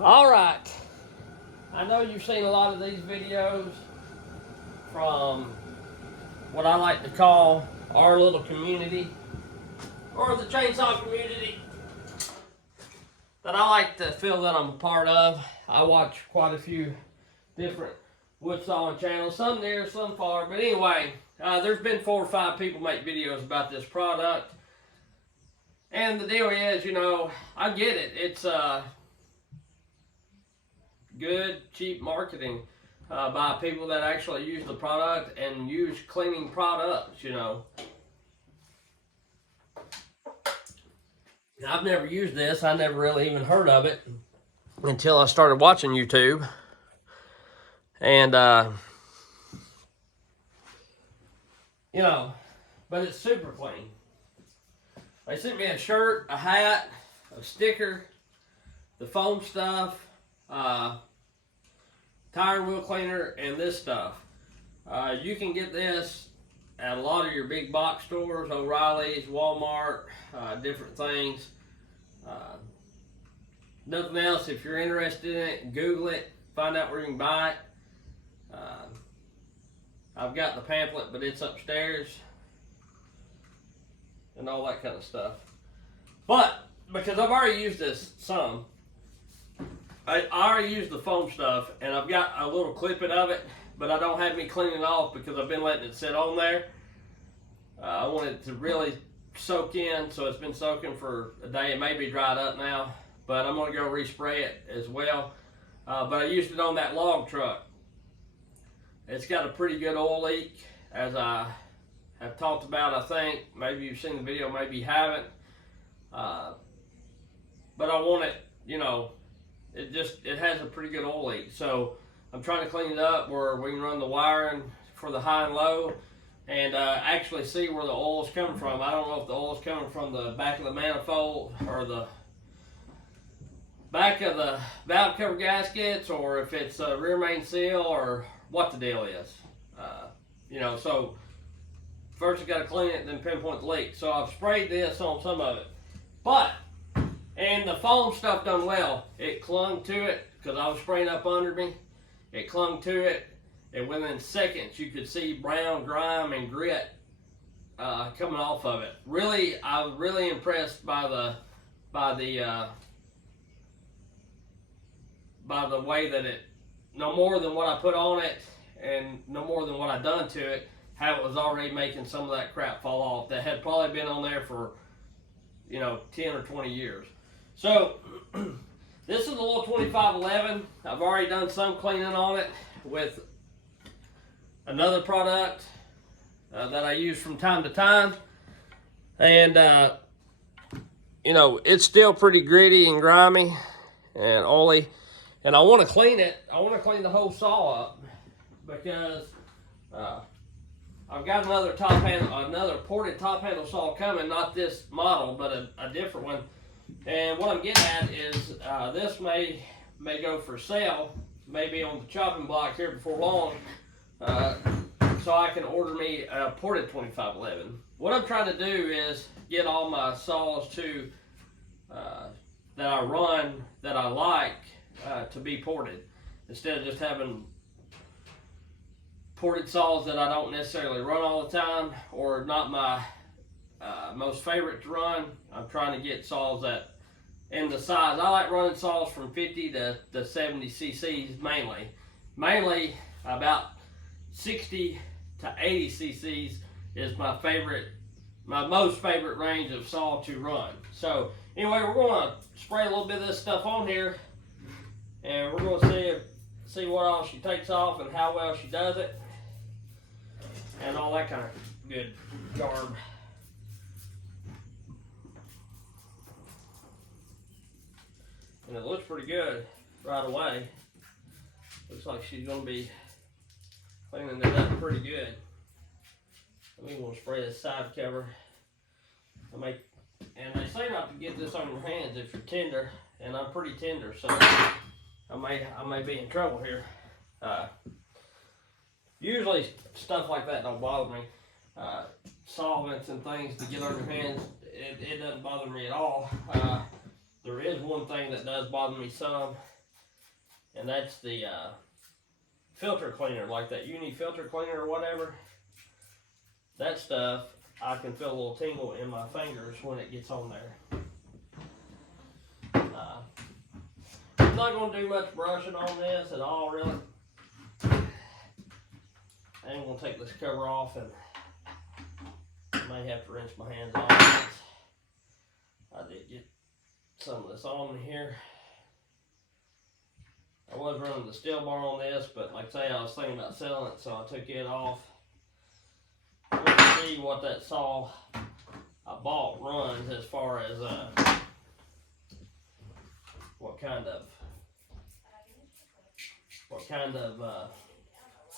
All right. I know you've seen a lot of these videos from what I like to call our little community or the chainsaw community that I like to feel that I'm a part of. I watch quite a few different wood sawing channels, some near, some far. But anyway, there's been 4 or 5 people make videos about this product. And the deal is, I get it. It's good, cheap marketing by people that actually use the product and use cleaning products. I've never used this. I never really even heard of it until I started watching YouTube. And, but it's super clean. They sent me a shirt, a hat, a sticker, the foam stuff, tire and wheel cleaner, and this stuff. You can get this at a lot of your big box stores, O'Reilly's, Walmart, different things. Nothing else. If you're interested in it, Google it, find out where you can buy it. I've got the pamphlet, but it's upstairs and all that kind of stuff. But because I've already used this some, I already used the foam stuff, and I've got a little clipping of it, but I don't have me cleaning it off because I've been letting it sit on there. I want it to really soak in, so it's been soaking for a day. It may be dried up now, but I'm going to go respray it as well. But I used it on that log truck. It's got a pretty good oil leak, as I have talked about, I think. Maybe you've seen the video, maybe you haven't. But I want it, it has a pretty good oil leak. So I'm trying to clean it up where we can run the wiring for the high and low and actually see where the oil is coming from. I don't know if the oil is coming from the back of the manifold or the back of the valve cover gaskets, or if it's a rear main seal, or what the deal is. So first you got to clean it, then pinpoint the leak. So I've sprayed this on some of it, and the foam stuff done well. It clung to it because I was spraying up under me. It clung to it, and within seconds you could see brown grime and grit coming off of it. Really, I was really impressed by the way that it, no more than what I put on it and no more than what I done to it, how it was already making some of that crap fall off that had probably been on there for 10 or 20 years. So this is a little 2511. I've already done some cleaning on it with another product that I use from time to time, and it's still pretty gritty and grimy and oily, and I want to clean it. I want to clean the whole saw up because I've got another ported top handle saw coming, not this model, but a different one. And what I'm getting at is this may go for sale, maybe on the chopping block here before long, so I can order me a ported 2511. What I'm trying to do is get all my saws that I run, that I like, to be ported, instead of just having ported saws that I don't necessarily run all the time, or not my most favorite to run. I'm trying to get saws that in the size. I like running saws from 50 to 70 cc's mainly about 60 to 80 cc's is my most favorite range of saw to run. So anyway, we're going to spray a little bit of this stuff on here, and we're going to see what all she takes off and how well she does it, and all that kind of good garb. And it looks pretty good right away. Looks like she's going to be cleaning it up pretty good. We want to spray this side cover. And they say not to get this on your hands if you're tender, and I'm pretty tender, so I may be in trouble here. Usually stuff like that don't bother me. Solvents and things to get on your hands, it doesn't bother me at all. There is one thing that does bother me some, and that's the filter cleaner, like that Uni filter cleaner or whatever. That stuff, I can feel a little tingle in my fingers when it gets on there. I'm not going to do much brushing on this at all, really. I'm going to take this cover off, and I may have to rinse my hands off. I did get some of this on here. I was running the steel bar on this, but like I say, I was thinking about selling it, so I took it off. I want to see what that saw I bought runs as far as what kind of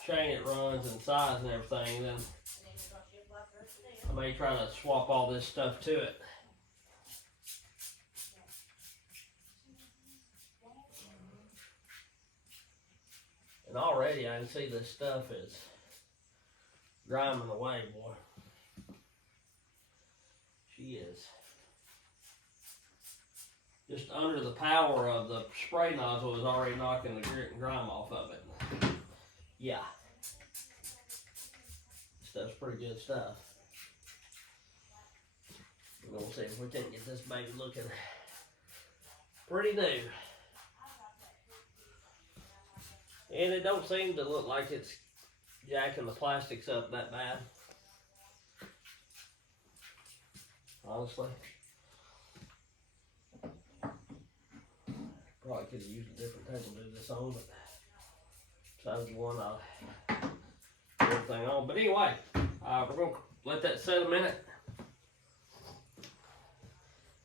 chain it runs and size and everything. Then I may try to swap all this stuff to it. And already I can see this stuff is grinding away, boy. She is. Just under the power of the spray nozzle is already knocking the grit and grime off of it. Yeah. Stuff's pretty good stuff. We're gonna see if we can't get this baby looking pretty new. And it don't seem to look like it's jacking the plastics up that bad. Honestly. Probably could have used a different type to do this on, but besides the one I put everything on. But anyway, we're going to let that set a minute.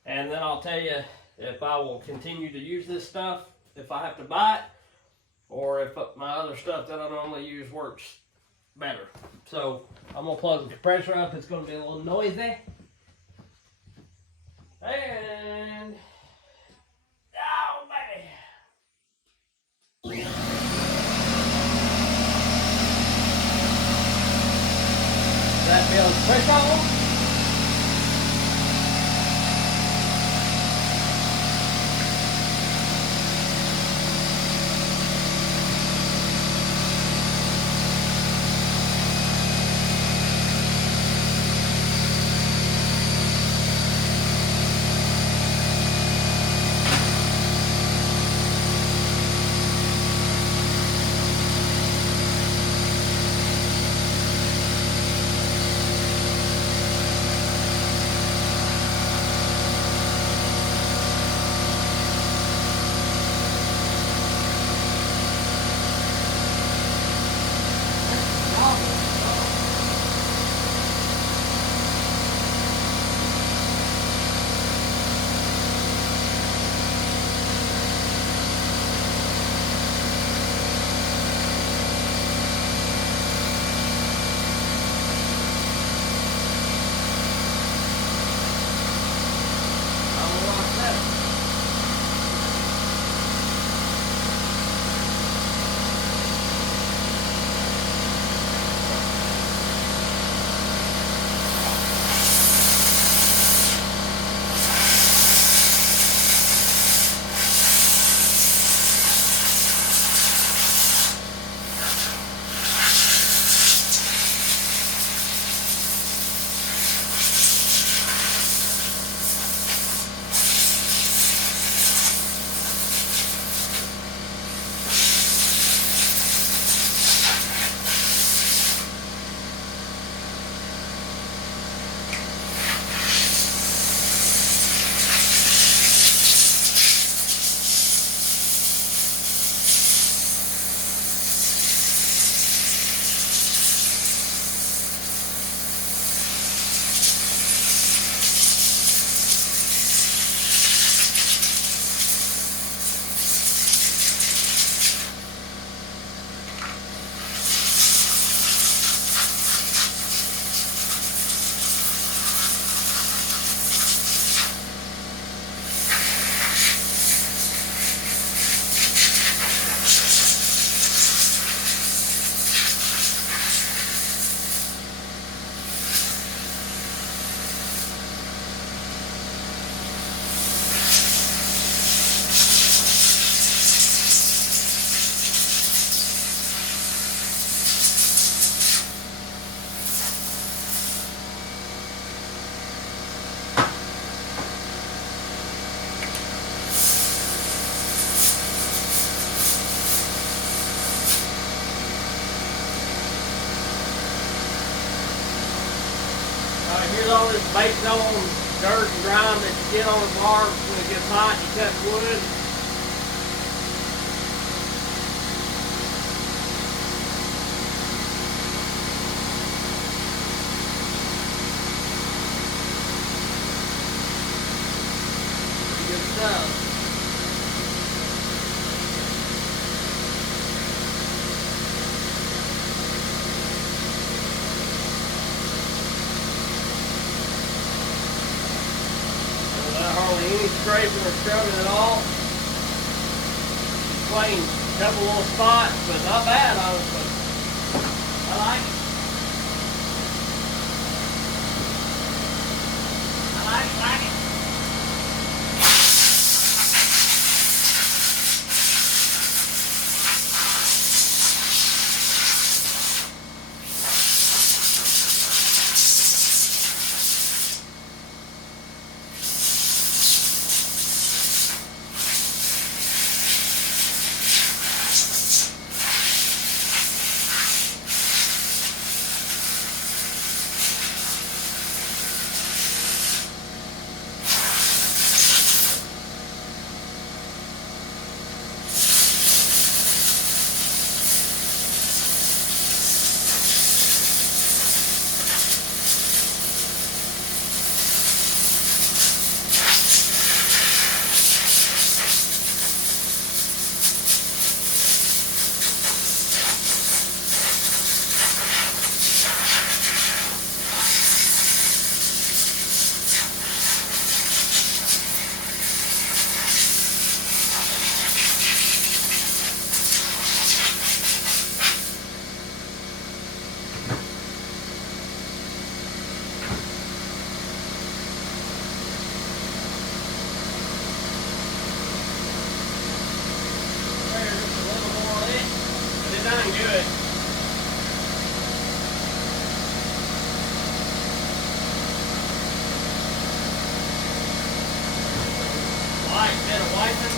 And then I'll tell you if I will continue to use this stuff, if I have to buy it, or if my other stuff that I normally use works better. So I'm going to plug the compressor up. It's going to be a little noisy. And oh baby, that feels pressure. this baked on dirt and grime that you get on the bar when it gets hot and you cut wood. Pretty good stuff. Hardly any scraping or scrubbing at all. Just plain couple little spots, but not bad, honestly. I like it. I like it. Good. White, instead of wiping.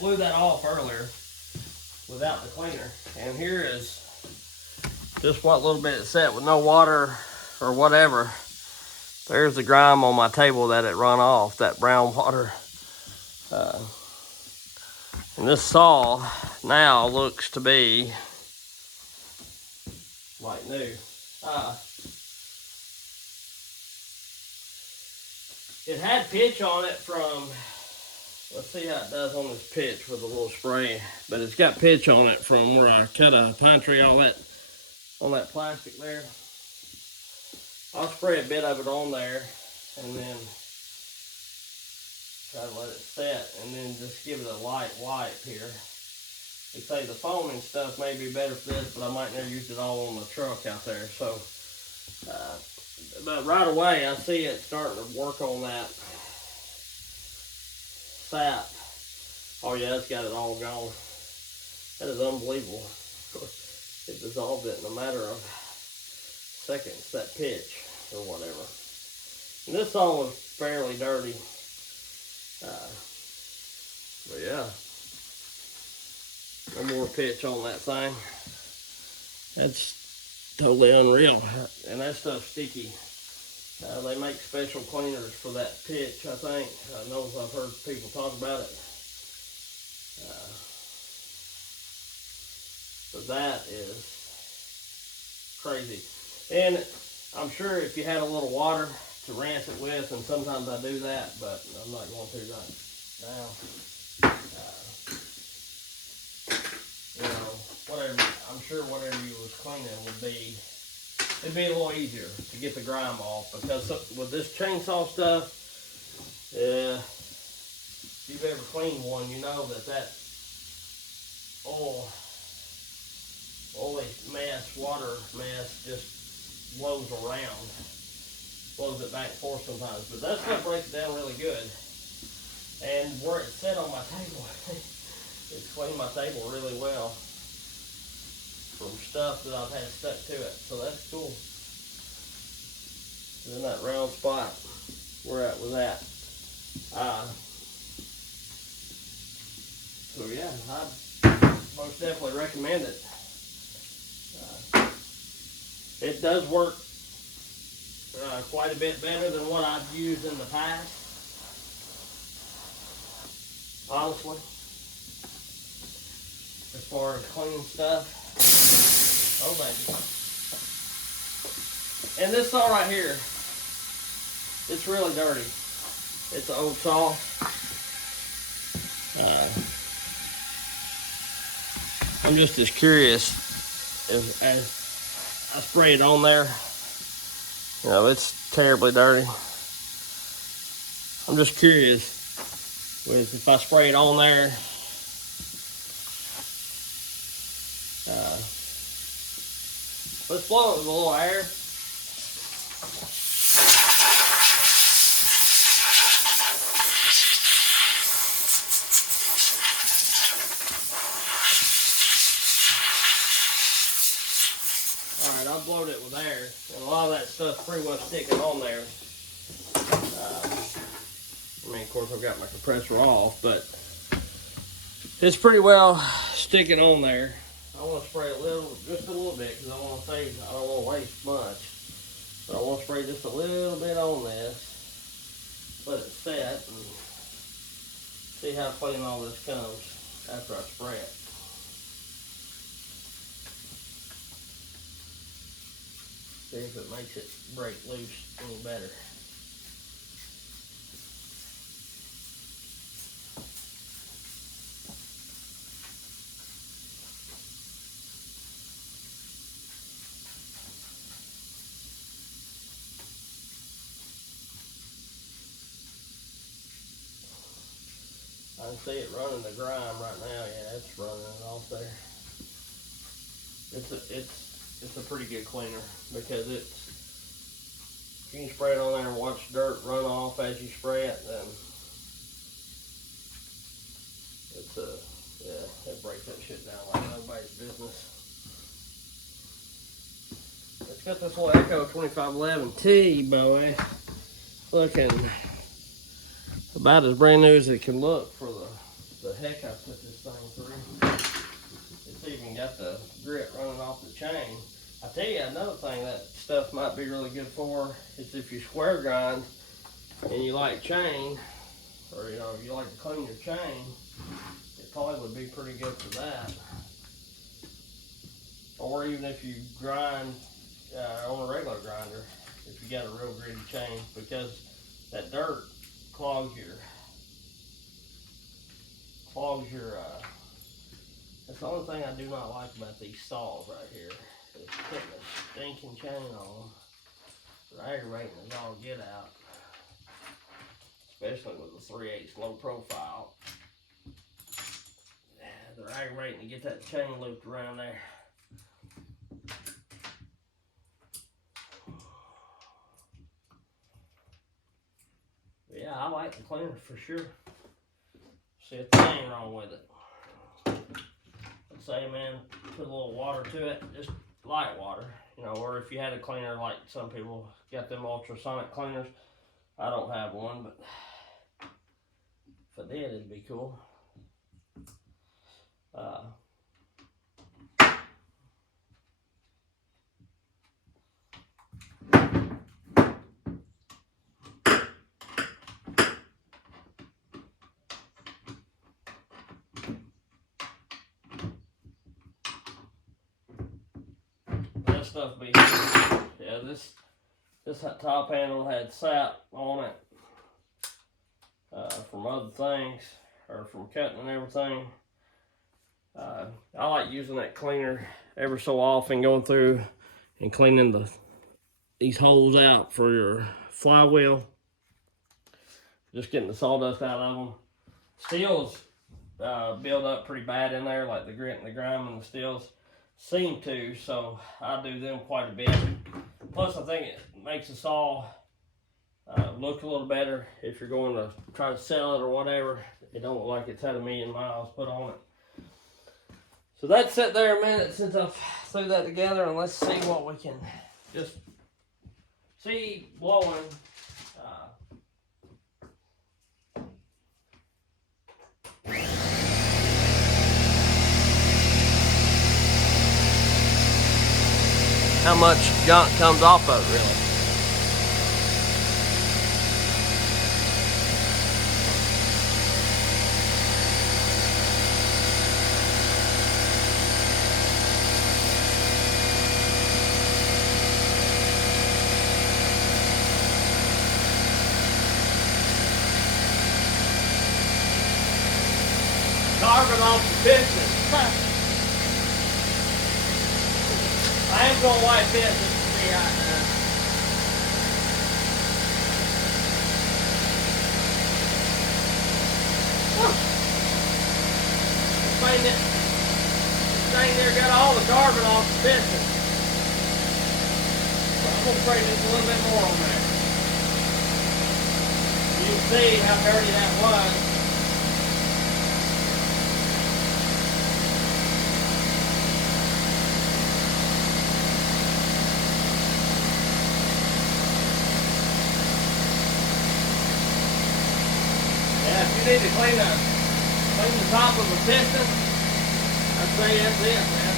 blew that off earlier without the cleaner. And here is just what little bit it set with no water or whatever. There's the grime on my table that it run off, that brown water. And this saw now looks to be like new. It had pitch on it from, let's see how it does on this pitch with a little spray, but it's got pitch on it from where I cut a pine tree, all that, on that plastic there. I'll spray a bit of it on there and then try to let it set and then just give it a light wipe here. They say the foaming stuff may be better for this, but I might never use it all on the truck out there. So, but right away I see it starting to work on that sap. Oh yeah, it's got it all gone. That is unbelievable. It dissolved it in a matter of seconds, that pitch or whatever. And this saw was fairly dirty. But yeah, no more pitch on that thing. That's totally unreal. And that stuff's sticky. They make special cleaners for that pitch, I think. I know I've heard people talk about it. But that is crazy. And I'm sure if you had a little water to rinse it with, and sometimes I do that, but I'm not going to right now. You know, whatever, I'm sure whatever you was cleaning would be, it'd be a little easier to get the grime off, because with this chainsaw stuff, if you've ever cleaned one, you know that oily mess, water mess just blows around. Blows it back and forth sometimes. But that stuff breaks it down really good. And where it's set on my table, it's cleaned my table really well from stuff that I've had stuck to it. So that's cool. In that round spot where it was at. So yeah, I most definitely recommend it. It does work quite a bit better than what I've used in the past, honestly, as far as cleaning stuff. Oh baby. And this saw right here, it's really dirty. It's an old saw. I'm just as curious as I spray it on there. You know, it's terribly dirty. I'm just curious with if I spray it on there. Let's blow it with a little air. Alright, I blowed it with air, and a lot of that stuff's pretty much sticking on there. I mean, of course, I've got my compressor off, but it's pretty well sticking on there. I want to spray just a little bit, because I don't want to waste much. But I want to spray just a little bit on this, let it set, and see how clean all this comes after I spray it. See if it makes it break loose any better. I can see it running the grime right now. Yeah, it's running it off there. It's a pretty good cleaner, because if you can spray it on there and watch dirt run off as you spray it, then it breaks that shit down like nobody's business. It's got this little Echo 2511T, boy, looking about as brand new as it can look for the heck I put this thing through. It's even got the grit running off the chain. I tell you another thing that stuff might be really good for is if you square grind and you like chain, or you know, you like to clean your chain, it probably would be pretty good for that. Or even if you grind on a regular grinder, if you got a real gritty chain, because that dirt clogs your that's the only thing I do not like about these saws right here, is putting a stinking chain on them. They're aggravating as all get out, especially with the 3/8 low profile. They're aggravating to get that chain looped around there. But yeah, I like the cleaner for sure. See if there ain't wrong with it. I'd say, man, put a little water to it, just light water, you know, or if you had a cleaner like some people got them ultrasonic cleaners. I don't have one, but if I did, it'd be cool. That stuff be, yeah, this top handle had sap on it from other things, or from cutting and everything. I like using that cleaner ever so often, going through and cleaning these holes out for your flywheel. Just getting the sawdust out of them. Steels build up pretty bad in there, like the grit and the grime and the steels seem to, so I do them quite a bit. Plus I think it makes the saw look a little better if you're going to try to sell it or whatever. It don't look like it's had a million miles put on it. So that's set there a minute since I've threw that together, and let's see what we can just see blowing. How much junk comes off of it, really. Carbon off the piston. I am going to wipe this just to see how it does. This thing there got all the carbon off the piston. So I'm going to spray this a little bit more on there. You can see how dirty that was. If you need to clean the top of a piston, I'd say that's it, man.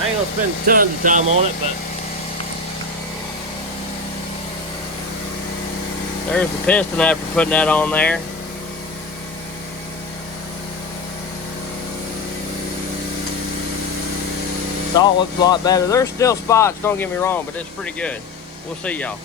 I ain't gonna spend tons of time on it, but there's the piston after putting that on there. Saw looks a lot better. There's still spots, don't get me wrong, but it's pretty good. We'll see y'all.